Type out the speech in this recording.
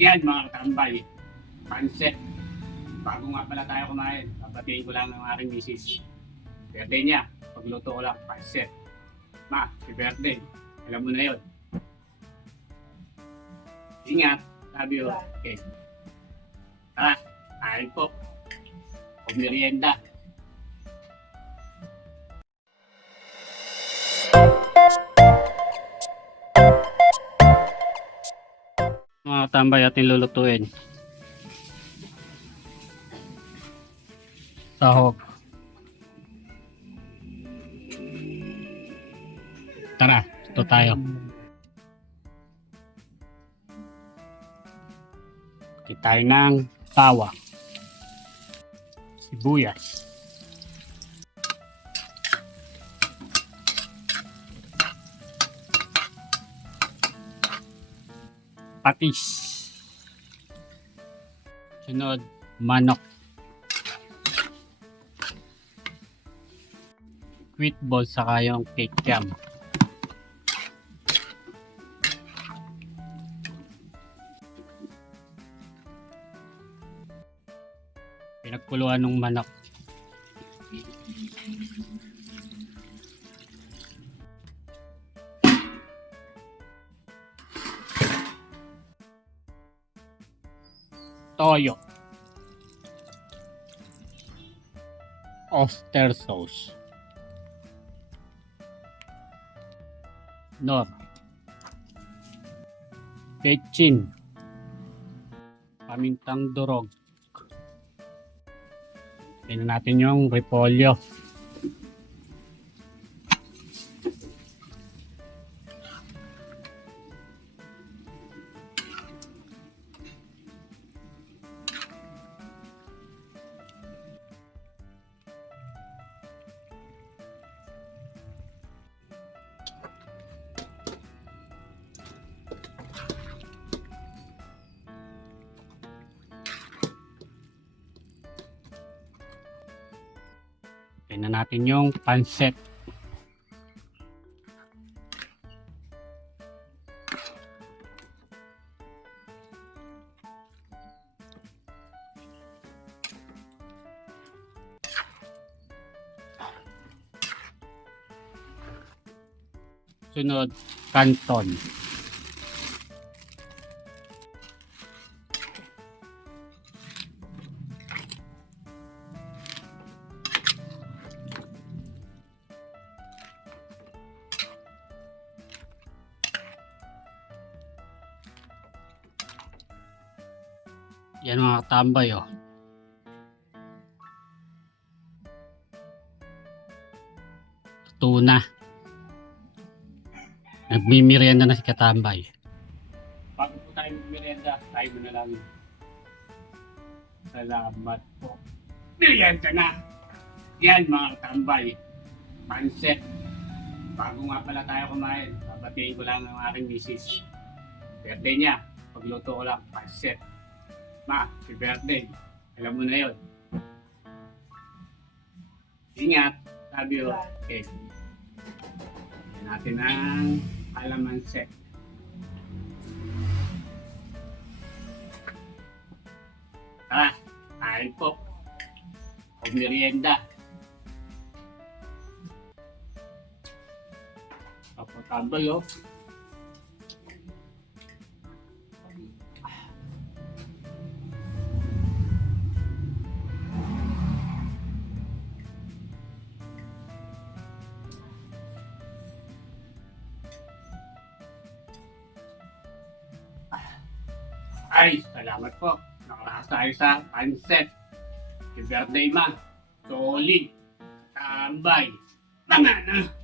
Yan mga katambay, pansit. Bago nga pala tayo kumain, babatiin ko lang ng aking misis. Birthday niya, pagluto ko lang, pansit. Ma, si birthday, alam mo na yun. Ingat, love you. Okay. Tara, kain po. O merienda. Mga tambay ating lulutuin. Sahog. Tara, ito tayo. Tayo ng tawa. Sibuyas. Patis. Sunod, manok. Sweet ball saka yung cake jam. Pinagkuluan ng manok. Toyo. Oyster sauce. Nor. Bechin. Pamintang durog. Tingnan natin yung repolyo. Tingnan natin yung pansit. Sunod, kanton. Yan mga katambay oh. Tuna. Nagmimerienda na si katambay. Bago po tayo magmerienda, tayo na lang. Salamat po. Merienda na. Yan mga katambay. Pansit. Bago nga pala tayo kumain, babatiin ko lang ng aking misis. Birthday niya, pagluto ko lang, pansit. Ma, si birthday. Alam mo na yun. Ingat. Love you. Okay. Yan natin ang kalamansi. Tara, kain po. O merienda. Kapatambay oh. Ay, salamat po. Nakaraas tayo sa pansit. Si birthday ma. Solid. Tambay. Tama na.